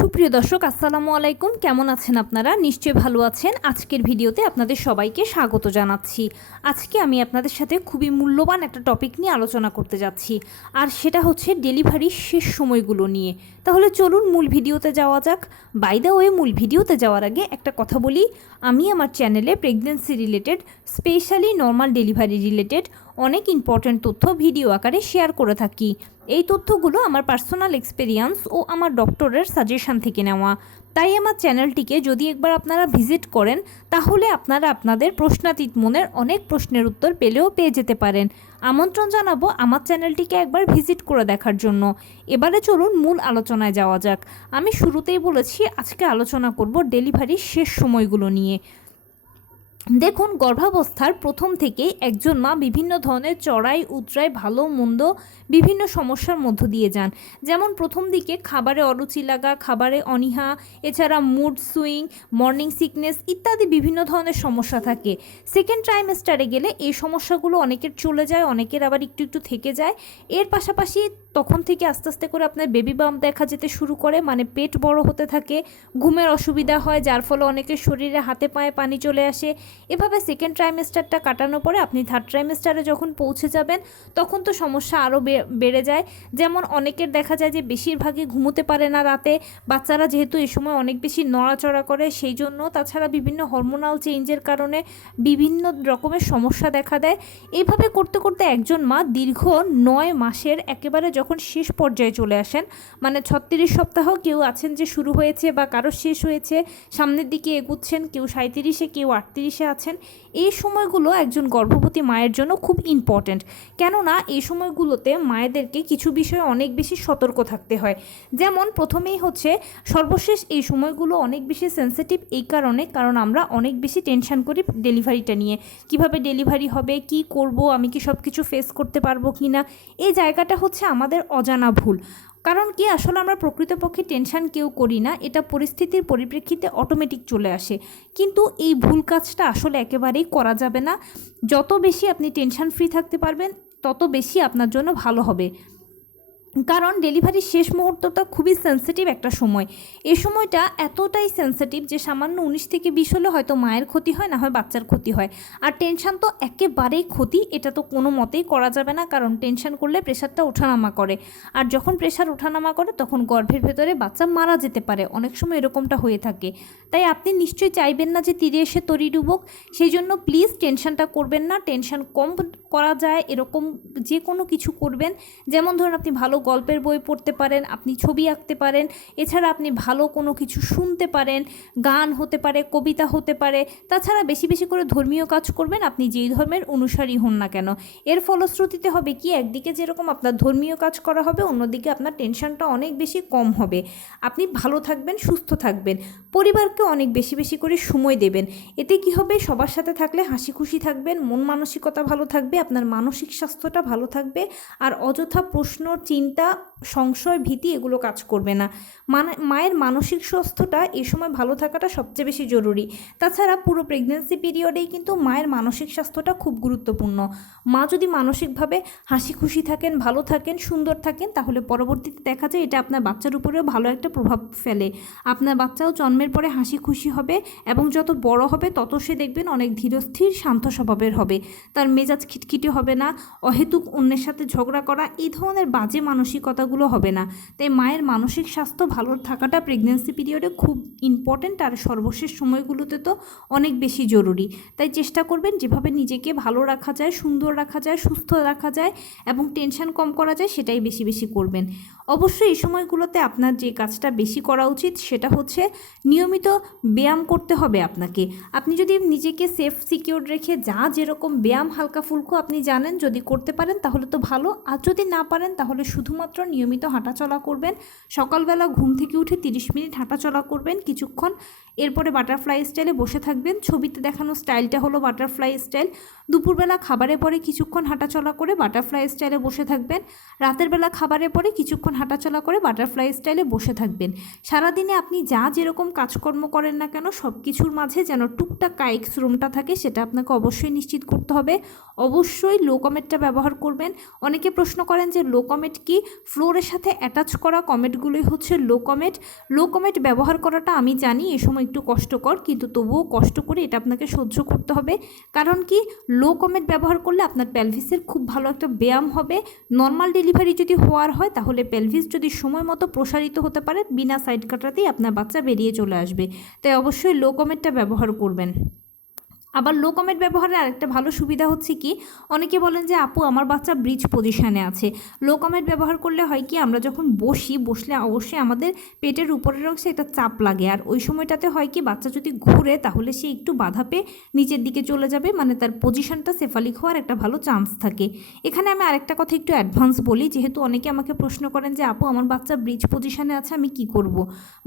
সুপ্রিয় দর্শক আসসালামু আলাইকুম, কেমন আছেন আপনারা? নিশ্চয়ই ভালো আছেন। আজকের ভিডিওতে আপনাদের সবাইকে স্বাগত জানাচ্ছি। আজকে আমি আপনাদের সাথে খুবই মূল্যবান একটা টপিক নিয়ে আলোচনা করতে যাচ্ছি, আর সেটা হচ্ছে ডেলিভারির শেষ সময়গুলো নিয়ে। তাহলে চলুন মূল ভিডিওতে যাওয়া যাক। বাই দ্য ওয়ে, মূল ভিডিওতে যাওয়ার আগে একটা কথা বলি, আমি আমার চ্যানেলে pregnancy related, specially normal delivery related অনেক ইম্পর্ট্যান্ট তথ্য ভিডিও আকারে শেয়ার করে থাকি। এই তথ্যগুলো আমার পার্সোনাল এক্সপেরিয়েন্স ও আমার ডক্টরের সাজেশন থেকে নেওয়া। তাই আমার চ্যানেলটিকে যদি একবার আপনারা ভিজিট করেন, তাহলে আপনারা আপনাদের প্রশ্নাতীত মনের অনেক প্রশ্নের উত্তর পেয়ে যেতে পারেন। আমন্ত্রণ জানাবো আমার চ্যানেলটিকে একবার ভিজিট করে দেখার জন্য। এবারে চলুন মূল আলোচনায় যাওয়া যাক। আমি শুরুতেই বলেছি আজকে আলোচনা করব ডেলিভারির শেষ সময়গুলো নিয়ে। দেখুন, গর্ভাবস্থার প্রথম থেকেই একজন মা বিভিন্ন ধরনের চড়াই উতরাই, ভালো মন্দ বিভিন্ন সমস্যার মধ্য দিয়ে যান। যেমন প্রথম দিকে খাবারে অরুচি লাগা, খাবারে অনীহা, এছাড়া মুড সুইং, মর্নিং সিকনেস ইত্যাদি বিভিন্ন ধরনের সমস্যা থাকে। সেকেন্ড ট্রাইমেস্টারে গেলে এই সমস্যাগুলো অনেকের চলে যায়, অনেকের আবার একটু একটু থেকে যায়। এর পাশাপাশি তখন থেকে আস্তে আস্তে করে আপনার বেবি বাম্প দেখা যেতে শুরু করে, মানে পেট বড় হতে থাকে, ঘুমের অসুবিধা হয়, যার ফলে অনেকের শরীরে হাতে পায়ে পানি চলে আসে। এভাবে সেকেন্ড ট্রাইমেস্টারটা কাটানোর পরে আপনি থার্ড ট্রাইমেস্টারে যখন পৌঁছে যাবেন, তখন তো সমস্যা আরও বেড়ে যায়। যেমন অনেকের দেখা যায় যে বেশিরভাগই ঘুমোতে পারে না রাতে, বাচ্চারা যেহেতু এই সময় অনেক বেশি নড়াচড়া করে সেই জন্য, তাছাড়া বিভিন্ন হরমোনাল চেঞ্জের কারণে বিভিন্ন রকমের সমস্যা দেখা দেয়। এইভাবে করতে করতে একজন মা দীর্ঘ 9 মাসের একেবারে যখন শেষ পর্যায়ে চলে আসেন, মানে 36 সপ্তাহ কেউ আছেন যে শুরু হয়েছে বা কারো শেষ হয়েছে, সামনের দিকে এগুচ্ছেন, কেউ 37-এ, কেউ 38-এ আছেন। এই সময়গুলো একজন গর্ভবতী মায়ের জন্য খুব ইম্পর্ট্যান্ট। কেননা এই সময়গুলোতে মায়েদেরকে কিছু বিষয়ে অনেক বেশি সতর্ক থাকতে হয়। যেমন প্রথমেই হচ্ছে সর্বশেষ এই সময়গুলো অনেক বেশি সেন্সিটিভ এই কারণ আমরা অনেক বেশি টেনশন করি ডেলিভারিটা নিয়ে। কিভাবে ডেলিভারি হবে, কি করব, আমি কি সব কিছু ফেস করতে পারবো কি না। এই জায়গাটা হচ্ছে আমাদের অজানা ভুল। কারণ কি, আসলে আমরা প্রকৃতপক্ষে টেনশন কেউ করি না, এটা পরিস্থিতির পরিপ্রেক্ষিতে অটোমেটিক চলে আসে। কিন্তু এই ভুল কাজটা আসলে একেবারেই করা যাবে না। যত বেশি আপনি টেনশন ফ্রি থাকতে পারবেন, তত বেশি আপনার জন্য ভালো হবে। কারণ ডেলিভারির শেষ মুহূর্তটা খুবই সেন্সিটিভ একটা সময়। এই সময়টা এতটাই সেন্সিটিভ যে সামান্য 19 থেকে 20 হলে হয়তো মায়ের ক্ষতি হয়, না হয় বাচ্চার ক্ষতি হয়। আর টেনশন তো একেবারেই ক্ষতি, এটা তো কোনো মতেই করা যাবে না। কারণ টেনশন করলে প্রেশারটা ওঠানামা করে, আর যখন প্রেশার ওঠানামা করে তখন গর্ভের ভেতরে বাচ্চা মারা যেতে পারে, অনেক সময় এরকমটা হয়ে থাকে। তাই আপনি নিশ্চয়ই চাইবেন না যে তীরে এসে তরি ডুবুক। সেই জন্য প্লিজ টেনশনটা করবেন না। টেনশন কম করা যায় এরকম যে কোনো কিছু করবেন। যেমন ধরুন, আপনি ভালো গল্পের বই পড়তে পারেন, আপনি ছবি আঁকতে পারেন, এছাড়া আপনি ভালো কোনো কিছু শুনতে পারেন, গান হতে পারে, কবিতা হতে পারে। তাছাড়া বেশি বেশি করে ধর্মীয় কাজ করবেন, আপনি যেই ধর্মের অনুসারী হন না কেন। এর ফলশ্রুতিতে হবে কি, একদিকে যেরকম আপনার ধর্মীয় কাজ করা হবে, অন্যদিকে আপনার টেনশনটা অনেক বেশি কম হবে। আপনি ভালো থাকবেন, সুস্থ থাকবেন, পরিবারকে অনেক বেশি বেশি করে সময় দেবেন। এতে কি হবে, সবার সাথে থাকলে হাসি খুশি থাকবেন, মন মানসিকতা ভালো থাকবে, আপনার মানসিক স্বাস্থ্যটা ভালো থাকবে, আর অযথা প্রশ্ন, চিন্তা, সংশয়, ভীতি এগুলো কাজ করবে না। মায়ের মানসিক স্বাস্থ্যটা এই সময় ভালো থাকাটা সবচেয়ে বেশি জরুরি। তাছাড়া পুরো প্রেগনেন্সি পিরিয়ডেই কিন্তু মায়ের মানসিক স্বাস্থ্যটা খুব গুরুত্বপূর্ণ। মা যদি মানসিকভাবে হাসি খুশি থাকেন, ভালো থাকেন, সুন্দর থাকেন, তাহলে পরবর্তীতে দেখা যায় এটা আপনার বাচ্চার উপরেও ভালো একটা প্রভাব ফেলে। আপনার বাচ্চাও জন্মের পরে হাসি খুশি হবে, এবং যত বড় হবে তত সে দেখবেন অনেক ধীরস্থির শান্ত স্বভাবের হবে। তার মেজাজ খিটখিটে হবে না, অহেতুক অন্যের সাথে ঝগড়া করা এই ধরনের বাজে মানসিকতাগুলো হবে না। তাই মায়ের মানসিক স্বাস্থ্য ভালো থাকাটা প্রেগনেন্সি পিরিয়ডে খুব ইম্পর্ট্যান্ট, আর সর্বশেষ সময়গুলোতে তো অনেক বেশি জরুরি। তাই চেষ্টা করবেন যেভাবে নিজেকে ভালো রাখা যায়, সুন্দর রাখা যায়, সুস্থ রাখা যায় এবং টেনশন কম করা যায়, সেটাই বেশি বেশি করবেন। অবশ্যই এই সময়গুলোতে আপনার যে কাজটা বেশি করা উচিত সেটা হচ্ছে নিয়মিত ব্যায়াম করতে হবে আপনাকে। আপনি যদি নিজেকে সেফ সিকিউর রেখে যেরকম ব্যায়াম হালকা ফুলকো আপনি জানেন, যদি করতে পারেন তাহলে তো ভালো, আর যদি না পারেন তাহলে শুধুমাত্র নিয়মিত হাঁটাচলা করবেন। সকালবেলা ঘুম থেকে উঠে 30 মিনিট হাঁটাচলা করবেন কিছুক্ষণ, এরপরে বাটারফ্লাই স্টাইলে বসে থাকবেন। ছবিতে দেখানো স্টাইলটা হলো বাটারফ্লাই স্টাইল। দুপুরবেলা খাবারের পরে কিছুক্ষণ হাঁটাচলা করে বাটারফ্লাই স্টাইলে বসে থাকবেন। রাতের বেলা খাবারের পরে কিছুক্ষণ হাঁটাচলা করে বাটারফ্লাই স্টাইলে বসে থাকবেন। সারাদিনে আপনি যেরকম কাজকর্ম করেন না কেন, সব কিছুর মাঝে যেন টুকটাক কায়িক শ্রমটা থাকে, সেটা আপনাকে অবশ্যই নিশ্চিত করতে হবে। অবশ্যই লো কমেটটা ব্যবহার করবেন। অনেকে প্রশ্ন করেন যে লো কমেট কি, কি ফ্লোরের সাথে অ্যাটাচ করা কমেটগুলোই হচ্ছে লো কমেট। লো কমেট ব্যবহার করাটা আমি জানি এ সময় একটু কষ্টকর, কিন্তু তবুও কষ্ট করে এটা আপনাকে সহ্য করতে হবে। কারণ কি লো কমেট ব্যবহার করলে আপনার পেলভিসের খুব ভালো একটা ব্যায়াম হবে। নর্মাল ডেলিভারি যদি হওয়ার হয় তাহলে পেলভিস যদি সময় মতো প্রসারিত হতে পারে, বিনা সাইড কাটাতেই আপনার বাচ্চা বেরিয়ে চলে আসবে। তাই অবশ্যই লো কমেটটা ব্যবহার করবেন। আবার লো কমেট ব্যবহারের আরেকটা ভালো সুবিধা হচ্ছে কি, অনেকে বলেন যে আপু আমার বাচ্চা ব্রিজ পজিশানে আছে। লো কমেট ব্যবহার করলে হয় কি, আমরা যখন বসলে অবশ্যই আমাদের পেটের উপরের অংশে একটা চাপ লাগে, আর ওই সময়টাতে হয় কি বাচ্চা যদি ঘুরে তাহলে সে একটু বাধা পেয়ে নিচের দিকে চলে যাবে, মানে তার পজিশনটা সেফালিক হওয়ার একটা ভালো চান্স থাকে। এখানে আমি আরেকটা কথা একটু অ্যাডভান্স বলি, যেহেতু অনেকে আমাকে প্রশ্ন করেন যে আপু আমার বাচ্চা ব্রিজ পজিশানে আছে, আমি কি করব।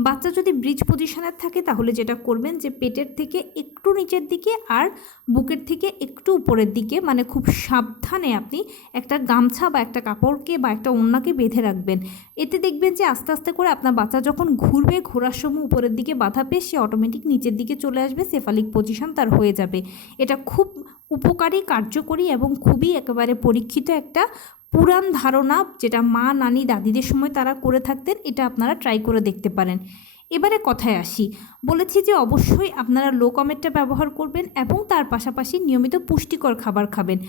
বাচ্চা যদি ব্রিজ পজিশানে থাকে তাহলে যেটা করবেন যে পেটের থেকে একটু নিচের দিকে আর বুকের থেকে একটু উপরের দিকে, মানে খুব সাবধানে আপনি একটা গামছা বা একটা কাপড়কে বা একটা ওড়নাকে বেঁধে রাখবেন। এতে দেখবেন যে আস্তে আস্তে করে আপনার বাচ্চা যখন ঘুরবে, ঘোরার সময় উপরের দিকে বাধা পেয়ে সে অটোমেটিক নিচের দিকে চলে আসবে, সেফালিক পজিশন তার হয়ে যাবে। এটা খুব উপকারী, কার্যকরী এবং খুবই একেবারে পরীক্ষিত একটা পুরান ধারণা, যেটা মা, নানি, দাদিদের সময় তারা করে থাকতেন। এটা আপনারা ট্রাই করে দেখতে পারেন। এবারে কথায় আসি, বলেছি যে অবশ্যই আপনারা লো কমেটটা ব্যবহার করবেন এবং তার পাশাপাশি নিয়মিত পুষ্টিকর খাবার খাবেন।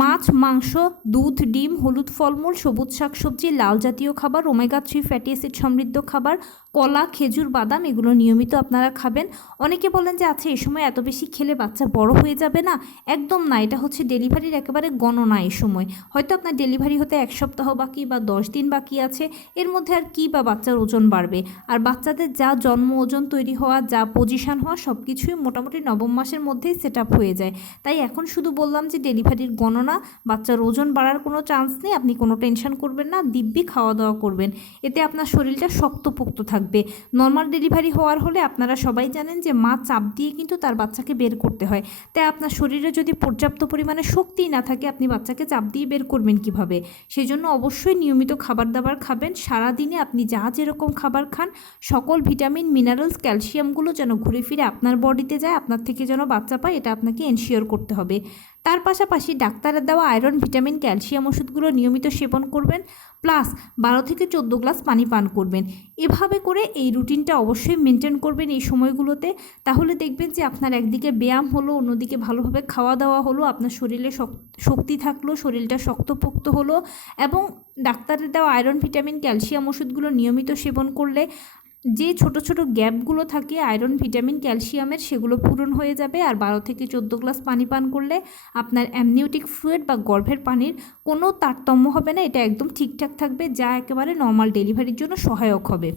মাছ, মাংস, দুধ, ডিম, হলুদ ফলমূল, সবুজ শাকসবজি, লাল জাতীয় খাবার, ওমেগা 3 ফ্যাটি অ্যাসিড সমৃদ্ধ খাবার, কলা, খেজুর, বাদাম, এগুলো নিয়মিত আপনারা খাবেন। অনেকে বলেন যে আচ্ছা এই সময় এত বেশি খেলে বাচ্চা বড় হয়ে যাবে না। একদম না, এটা হচ্ছে ডেলিভারির একেবারে গণনা। এই সময় হয়তো আপনার ডেলিভারি হতে 1 সপ্তাহ বাকি বা 10 দিন বাকি আছে, এর মধ্যে আর কি বা বাচ্চার ওজন বাড়বে। আর বাচ্চাদের যা জন্ম ওজন তৈরি হওয়া, যা পজিশন হওয়া, সব কিছুই মোটামুটি নবম মাসের মধ্যেই সেট আপ হয়ে যায়। তাই এখন শুধু বললাম যে ডেলিভারির গণনা, বাচ্চার ওজন বাড়ার কোনো চান্স নেই, আপনি কোনো টেনশন করবেন না, দিব্যি খাওয়া দাওয়া করবেন, এতে আপনার শরীরটা শক্তপোক্ত থাকবে। নর্মাল ডেলিভারি হওয়ার হলে আপনারা সবাই জানেন যে মা চাপ দিয়ে কিন্তু তার বাচ্চাকে বের করতে হয়। তাই আপনার শরীরে যদি পর্যাপ্ত পরিমাণে শক্তি না থাকে, আপনি বাচ্চাকে চাপ দিয়ে বের করবেন কিভাবে। সেই জন্য অবশ্যই নিয়মিত খাবার দাবার খাবেন। সারাদিনে আপনি যা যেরকম খাবার খান, সকল ভিটামিন, মিনারেলস, ক্যালসিয়ামগুলো যেন ঘুরে ফিরে আপনার বডিতে যায়, আপনার থেকে যেন বাচ্চা পায়, এটা আপনাকে এনশিওর করতে হবে। তার পাশাপাশি ডাক্তারের দেওয়া আয়রন, ভিটামিন, ক্যালসিয়াম ওষুধগুলো নিয়মিত সেবন করবেন, প্লাস 12 থেকে 14 গ্লাস পানি পান করবেন। এভাবে করে এই রুটিনটা অবশ্যই মেনটেন করবেন এই সময়গুলোতে। তাহলে দেখবেন যে আপনার একদিকে ব্যায়াম হলো, অন্যদিকে ভালোভাবে খাওয়া দাওয়া হলো, আপনার শরীরে শক্তি থাকলো, শরীরটা শক্তপোক্ত হলো, এবং ডাক্তারের দেওয়া আয়রন, ভিটামিন, ক্যালসিয়াম ওষুধগুলো নিয়মিত সেবন করলে যে ছোট ছোট গ্যাপগুলো থাকে আয়রন, ভিটামিন, ক্যালসিয়ামের, সেগুলো পূরণ হয়ে যাবে। আর 12 থেকে 14 গ্লাস পানি পান করলে আপনার অ্যামনিওটিক ফ্লুইড বা গর্ভের পানির কোনো তারতম্য হবে না, এটা একদম ঠিকঠাক থাকবে, যা একেবারে নর্মাল ডেলিভারির জন্য সহায়ক হবে।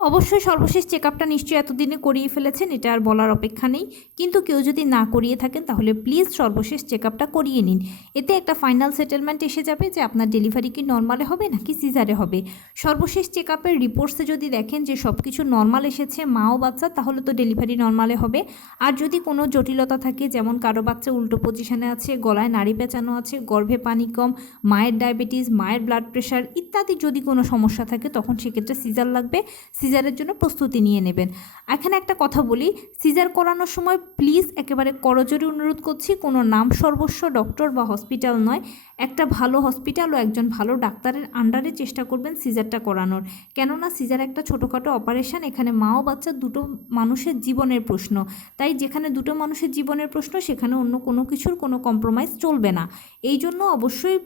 অবশ্যই সর্বশেষ চেক আপটা নিশ্চয়ই এতদিনে করিয়ে ফেলেছেন, এটা আর বলার অপেক্ষা নেই। কিন্তু কেউ যদি না করিয়ে থাকেন তাহলে প্লিজ সর্বশেষ চেক আপটা করিয়ে নিন। এতে একটা ফাইনাল সেটেলমেন্ট এসে যাবে যে আপনার ডেলিভারি কি নর্মালে হবে নাকি সিজারে হবে। সর্বশেষ চেক আপের রিপোর্টসে যদি দেখেন যে সব কিছু নর্মাল এসেছে, মা ও বাচ্চা, তাহলে তো ডেলিভারি নর্মালে হবে। আর যদি কোনো জটিলতা থাকে, যেমন কারো বাচ্চা উল্টো পজিশনে আছে, গলায় নাড়ি পেঁচানো আছে, গর্ভে পানি কম, মায়ের ডায়াবেটিস, মায়ের ব্লাড প্রেশার ইত্যাদি যদি কোনো সমস্যা থাকে, তখন সেক্ষেত্রে সিজার লাগবে। সিজারের জন্য প্রস্তুতি নিয়ে নেবেন। এখানে একটা কথা বলি, সিজার করানোর সময় প্লিজ একেবারে করজোরে অনুরোধ করছি, কোনো নাম সর্বস্ব ডক্টর বা হসপিটাল নয়, একটা ভালো হসপিটাল ও একজন ভালো ডাক্তারের আন্ডারে চেষ্টা করবেন সিজারটা করানোর। কেননা সিজার একটা ছোটোখাটো অপারেশন, এখানে মা ও বাচ্চা দুটো মানুষের জীবনের প্রশ্ন। তাই যেখানে দুটো মানুষের জীবনের প্রশ্ন, সেখানে অন্য কোনো কিছুর কোনো কম্প্রোমাইজ চলবে না। এই জন্য অবশ্যই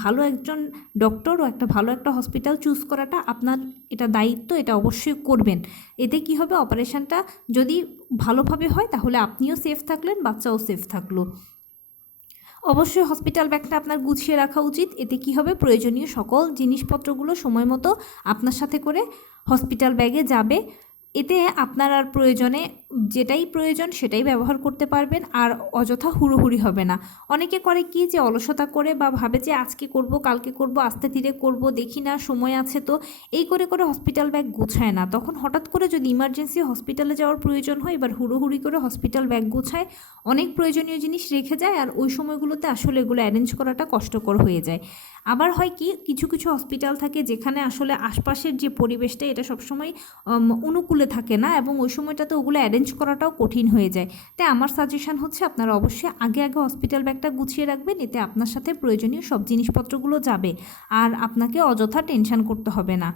ভালো একজন ডক্টর ও একটা ভালো একটা হসপিটাল চুজ করাটা আপনার এটা দায়িত্ব, এটা অবশ্যই করবেন। এতে কি হবে, অপারেশনটা যদি ভালোভাবে হয় তাহলে আপনিও সেফ থাকলেন, বাচ্চাও সেফ থাকলো। অবশ্যই হসপিটাল ব্যাগটা আপনার গুছিয়ে রাখা উচিত। এতে কি হবে, প্রয়োজনীয় সকল জিনিসপত্রগুলো সময় মতো আপনার সাথে করে হসপিটাল ব্যাগে যাবে। এতে আপনার আর প্রয়োজনে যেটাই প্রয়োজন সেটাই ব্যবহার করতে পারবেন, আর অযথা হুড়োহুড়ি হবে না। অনেকে করে কি যে অলসতা করে বা ভাবে যে আজকে করব, কালকে করব, আস্তে ধীরে করব, দেখি না সময় আছে তো, এই করে করে হসপিটাল ব্যাগ গুছায় না। তখন হঠাৎ করে যদি ইমার্জেন্সি হসপিটালে যাওয়ার প্রয়োজন হয়, এবার হুড়োহুড়ি করে হসপিটাল ব্যাগ গুছায়, অনেক প্রয়োজনীয় জিনিস রেখে যায়, আর ওই সময়গুলোতে আসলে এগুলো অ্যারেঞ্জ করাটা কষ্টকর হয়ে যায়। আবার হয় কি, কিছু কিছু হসপিটাল থাকে যেখানে আসলে আশপাশের যে পরিবেশটা, এটা সবসময় অনুকূলে খুলে থাকে না এবং ওই সময়টাতে ওগুলো অ্যারেঞ্জ করাটাও কঠিন হয়ে যায়। তাই আমার সাজেশান হচ্ছে আপনারা অবশ্যই আগে হসপিটাল ব্যাগটা গুছিয়ে রাখবেন, এতে আপনার সাথে প্রয়োজনীয় সব জিনিসপত্রগুলো যাবে আর আপনাকে অযথা টেনশন করতে হবে না।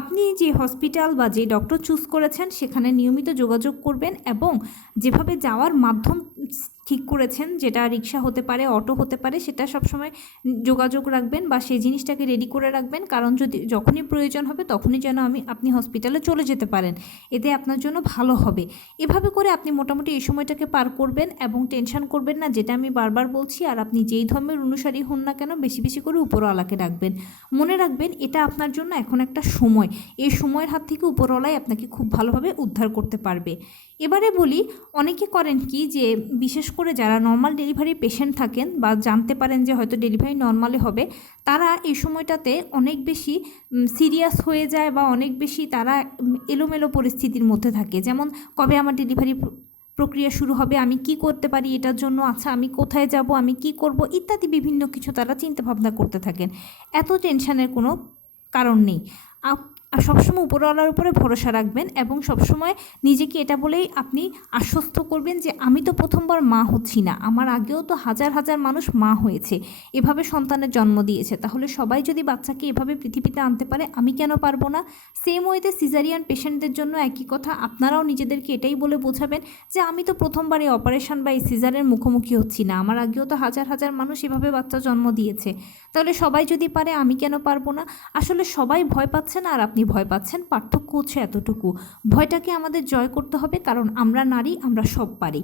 আপনি যে হসপিটাল বা যে ডক্টর চুজ করেছেন সেখানে নিয়মিত যোগাযোগ করবেন এবং যেভাবে যাওয়ার মাধ্যম ঠিক করেছেন, যেটা রিক্সা হতে পারে, অটো হতে পারে, সেটা সবসময় যোগাযোগ রাখবেন বা সেই জিনিসটাকে রেডি করে রাখবেন, কারণ যখনই প্রয়োজন হবে তখনই যেন আপনি হসপিটালে চলে যেতে পারেন, এতে আপনার জন্য ভালো হবে। এভাবে করে আপনি মোটামুটি এই সময়টাকে পার করবেন এবং টেনশন করবেন না, যেটা আমি বারবার বলছি। আর আপনি যেই ধর্মের অনুসারী হন না কেন, বেশি বেশি করে উপরওয়ালাকে ডাকবেন। মনে রাখবেন এটা আপনার জন্য এখন একটা সময়, এই সময়ের হাত থেকে উপরওয়ালাই আপনাকে খুব ভালোভাবে উদ্ধার করতে পারবে। এবারে বলি, অনেকে করেন কি যে বিশেষ করে যারা নর্মাল ডেলিভারি পেশেন্ট থাকেন বা জানতে পারেন যে হয়তো ডেলিভারি নর্মালে হবে, তারা এই সময়টাতে অনেক বেশি সিরিয়াস হয়ে যায় বা অনেক বেশি তারা এলোমেলো পরিস্থিতির মধ্যে থাকে। যেমন কবে আমার ডেলিভারি প্রক্রিয়া শুরু হবে, আমি কি করতে পারি এটার জন্য, আচ্ছা আমি কোথায় যাব, আমি কি করব, ইত্যাদি বিভিন্ন কিছু তারা চিন্তা ভাবনা করতে থাকেন। এত টেনশনের কোনো কারণ নেই। সবসময় উপরওয়ালার উপরে ভরসা রাখবেন এবং সবসময় নিজেকে এটা বলেই আপনি আশ্বস্ত করবেন যে আমি তো প্রথমবার মা হচ্ছি না, আমার আগেও তো হাজার হাজার মানুষ মা হয়েছে, এভাবে সন্তানের জন্ম দিয়েছে, তাহলে সবাই যদি বাচ্চাকে এভাবে পৃথিবীতে আনতে পারে, আমি কেন পারবো না। সেম ওয়েতে সিজারিয়ান পেশেন্টদের জন্য একই কথা, আপনারাও নিজেদেরকে এটাই বলে বোঝাবেন যে আমি তো প্রথমবার এই অপারেশন বা এই সিজারের মুখোমুখি হচ্ছি না, আমার আগেও তো হাজার হাজার মানুষ এভাবে বাচ্চা জন্ম দিয়েছে, তাহলে সবাই যদি পারে আমি কেন পারবো না। আসলে সবাই ভয় পাচ্ছেন আর আপনি ভয় পাচ্ছেন, পার্থক্য হচ্ছে এতটুকু। ভয়টাকে আমাদের জয় করতে হবে, কারণ আমরা নারী, আমরা সব পারি।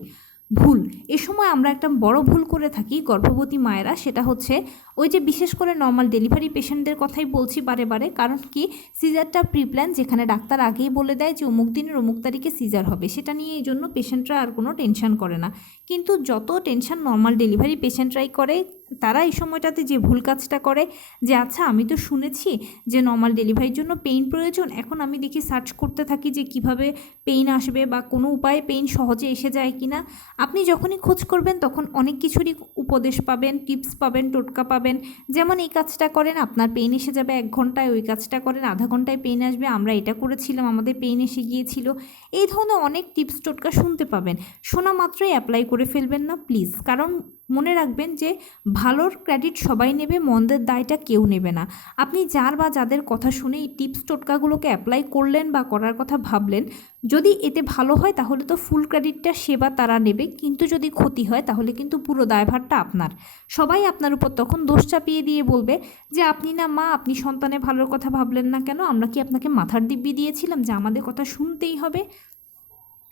ভুল, এ সময় আমরা একটা বড় ভুল করে থাকি গর্ভবতী মায়েরা, সেটা হচ্ছে ওই যে বিশেষ করে নর্মাল ডেলিভারি পেশেন্টদের কথাই বলছি বারে বারে, কারণ কি সিজারটা প্রিপ্ল্যান, যেখানে ডাক্তার আগেই বলে দেয় যে অমুক দিনের অমুক তারিখে সিজার হবে, সেটা নিয়ে এই জন্য পেশেন্টরা আর কোনো টেনশন করে না। কিন্তু যত টেনশন নর্মাল ডেলিভারি পেশেন্টরাই করে, তারা এই সময়টাতে যে ভুল কাজটা করে যে আচ্ছা আমি তো শুনেছি যে নর্মাল ডেলিভারির জন্য পেইন প্রয়োজন, এখন আমি দেখি সার্চ করতে থাকি যে কিভাবে পেইন আসবে বা কোনো উপায়ে পেইন সহজে এসে যায় কিনা। আপনি যখনই খোঁজ করবেন তখন অনেক কিছুরই উপদেশ পাবেন, টিপস পাবেন, টোটকা পাবেন। যেমন এই কাজটা করেন, আপনার পেইন এসে যাবে 1 ঘন্টায়, ওই কাজটা করেন আধা ঘন্টায় পেইন আসবে, আমরা এটা করেছিলাম আমাদের পেইন এসে গিয়েছিল। এই ধরনের অনেক টিপস টোটকা শুনতে পাবেন, শোনা মাত্রই অ্যাপ্লাই করে ফেলবেন না প্লিজ, কারণ মনে রাখবেন যে ভালোর ক্রেডিট সবাই নেবে, মন্দের দায়টা কেউ নেবে না। আপনি যার বা যাদের কথা শুনে এই টিপস টোটকাগুলোকে অ্যাপ্লাই করলেন বা করার কথা ভাবলেন, যদি এতে ভালো হয় তাহলে তো ফুল ক্রেডিটটা সে বা তারা নেবে, কিন্তু যদি ক্ষতি হয় তাহলে কিন্তু পুরো দায়ভারটা আপনার। সবাই আপনার উপর তখন দোষ চাপিয়ে দিয়ে বলবে যে আপনি না মা, আপনি সন্তানের ভালোর কথা ভাবলেন না কেন, আমরা কি আপনাকে মাথার দিব্যি দিয়েছিলাম যে আমাদের কথা শুনতেই হবে?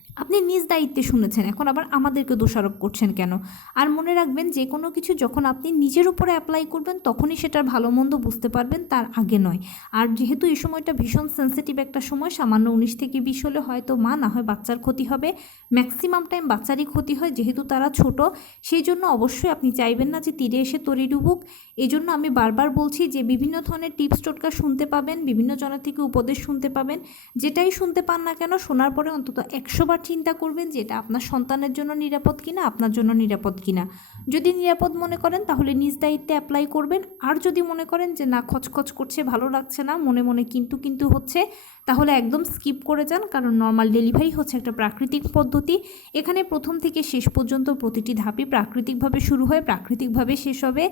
আপনি নিজ দায়িত্বে শুনেছেন, এখন আবার আমাদেরকে দোষারোপ করছেন কেন? আর মনে রাখবেন, যে কোনো কিছু যখন আপনি নিজের উপরে অ্যাপ্লাই করবেন তখনই সেটার ভালো মন্দ বুঝতে পারবেন, তার আগে নয়। আর যেহেতু এই সময়টা ভীষণ সেন্সিটিভ একটা সময়, সামান্য 19 থেকে 20 হলে হয়তো মা না হয় বাচ্চার ক্ষতি হবে, ম্যাক্সিমাম টাইম বাচ্চারই ক্ষতি হয় যেহেতু তারা ছোট, সেই জন্য অবশ্যই আপনি চাইবেন না যে তীরে এসে তরি ডুবুক। এই জন্য আমি বারবার বলছি যে বিভিন্ন ধরনের টিপস টোটকা শুনতে পাবেন, বিভিন্ন জনের থেকে উপদেশ শুনতে পাবেন, যেটাই শুনতে পান না কেন শোনার পরে অন্তত 100 বার চিন্তা করবেন যে এটা আপনার সন্তানের জন্য নিরাপদ কিনা, আপনার জন্য নিরাপদ কিনা। যদি নিরাপদ মনে করেন তাহলে নিজ দায়িত্বে অ্যাপ্লাই করবেন, আর যদি মনে করেন যে না খচখচ করছে, ভালো লাগছে না, মনে মনে কিন্তু হচ্ছে, তাহলে একদম স্কিপ করে যান, কারণ নর্মাল ডেলিভারি হচ্ছে একটা প্রাকৃতিক পদ্ধতি। এখানে প্রথম থেকে শেষ পর্যন্ত প্রতিটি ধাপই প্রাকৃতিকভাবে শুরু হয়ে প্রাকৃতিকভাবে শেষ হবে।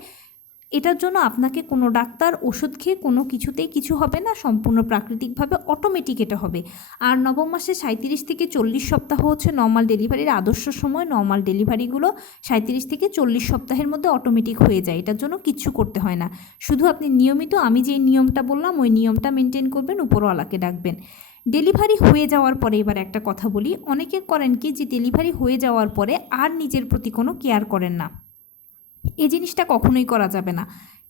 এটার জন্য আপনাকে কোনো ডাক্তার ওষুধ খেয়ে কোনো কিছুতেই কিছু হবে না, সম্পূর্ণ প্রাকৃতিকভাবে অটোমেটিক এটা হবে। আর নবম মাসে 37 থেকে 40 সপ্তাহ হচ্ছে নর্মাল ডেলিভারির আদর্শ সময়। নর্মাল ডেলিভারিগুলো 37 থেকে 40 সপ্তাহের মধ্যে অটোমেটিক হয়ে যায়, এটার জন্য কিচ্ছু করতে হয় না, শুধু আপনি নিয়মিত আমি যে নিয়মটা বললাম ওই নিয়মটা মেনটেন করবেন, উপরওয়ালাকে ডাকবেন। ডেলিভারি হয়ে যাওয়ার পরে এবার একটা কথা বলি, অনেকে করেন কি যে ডেলিভারি হয়ে যাওয়ার পরে আর নিজের প্রতি কোনো কেয়ার করেন না। এই জিনিসটা কখনোই করা যাবে না,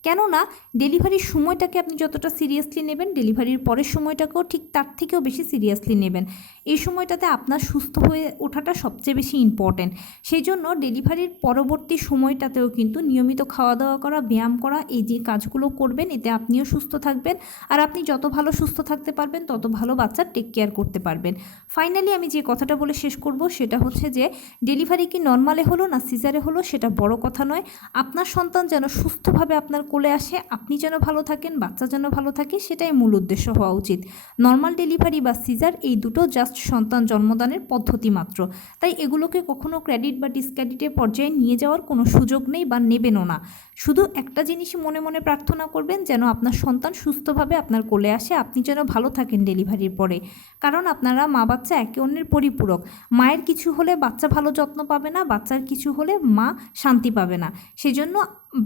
কেননা ডেলিভারির সময়টাকে আপনি যতটা সিরিয়াসলি নেবেন, ডেলিভারির পরের সময়টাকেও ঠিক তার থেকেও বেশি সিরিয়াসলি নেবেন। এই সময়টাতে আপনার সুস্থ হয়ে ওঠাটা সবচেয়ে বেশি ইম্পর্ট্যান্ট। সেই জন্য ডেলিভারির পরবর্তী সময়টাতেও কিন্তু নিয়মিত খাওয়া দাওয়া করা, ব্যায়াম করা, এই যে কাজগুলো করবেন, এতে আপনিও সুস্থ থাকবেন। আর আপনি যত ভালো সুস্থ থাকতে পারবেন তত ভালো বাচ্চার টেক কেয়ার করতে পারবেন। ফাইনালি আমি যে কথাটা বলে শেষ করব সেটা হচ্ছে যে ডেলিভারি কি নর্মালে হলো না সিজারে হলো সেটা বড় কথা নয়, আপনার সন্তান যেন সুস্থভাবে আপনার কোলে আসে আপনি যেন ভালো থাকেন, বাচ্চা যেন ভালো থাকে, সেটাই মূল উদ্দেশ্য হওয়া উচিত। নর্মাল ডেলিভারি বা সিজার এই দুটো জাস্ট সন্তান জন্মদানের পদ্ধতি মাত্র। তাই এগুলোকে কখনো ক্রেডিট বা ডিসক্রেডিটের পর্যায়ে নিয়ে যাওয়ার কোনো সুযোগ নেই বা নেবেনও না। শুধু একটা জিনিসই মনে মনে প্রার্থনা করবেন, যেন আপনার সন্তান সুস্থভাবে আপনার কোলে আসে, আপনি যেন ভালো থাকেন ডেলিভারির পরে। কারণ আপনারা মা বাচ্চা একে অন্যের পরিপূরক। মায়ের কিছু হলে বাচ্চা ভালো যত্ন পাবে না, বাচ্চার কিছু হলে মা শান্তি পাবে না। সেজন্য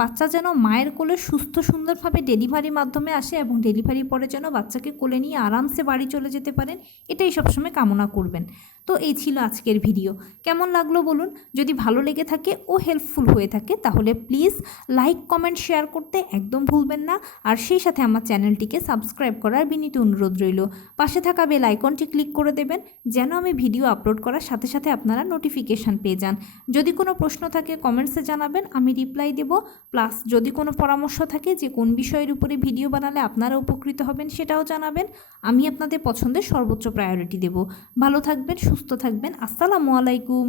বাচ্চা যেন মায়ের কোলে সুস্থ সুন্দরভাবে ডেলিভারির মাধ্যমে আসে এবং ডেলিভারির পরে যেন বাচ্চাকে কোলে নিয়ে আরামসে বাড়ি চলে যেতে পারেন, এটাই সবসময় কামনা করবেন। তো এই ছিল আজকের ভিডিও। কেমন লাগলো বলুন? যদি ভালো লেগে থাকে ও হেল্পফুল হয়ে থাকে তাহলে প্লিজ লাইক, কমেন্ট, শেয়ার করতে একদম ভুলবেন না। আর সেই সাথে আমার চ্যানেলটিকে সাবস্ক্রাইব করার বিনীত অনুরোধ রইল। পাশে থাকা বেল আইকনটি ক্লিক করে দেবেন, যেন আমি ভিডিও আপলোড করার সাথে সাথে আপনারা নোটিফিকেশান পেয়ে যান। যদি কোনো প্রশ্ন থাকে কমেন্টসে জানাবেন, আমি রিপ্লাই দেব। প্লাস যদি কোনো পরামর্শ থাকে যে কোন বিষয়ের উপরে ভিডিও বানালে আপনারা উপকৃত হবেন, সেটাও জানাবেন। আমি আপনাদের পছন্দের সর্বোচ্চ প্রায়োরিটি দেব। ভালো থাকবেন, সুস্থ থাকবেন। আসসালামু আলাইকুম।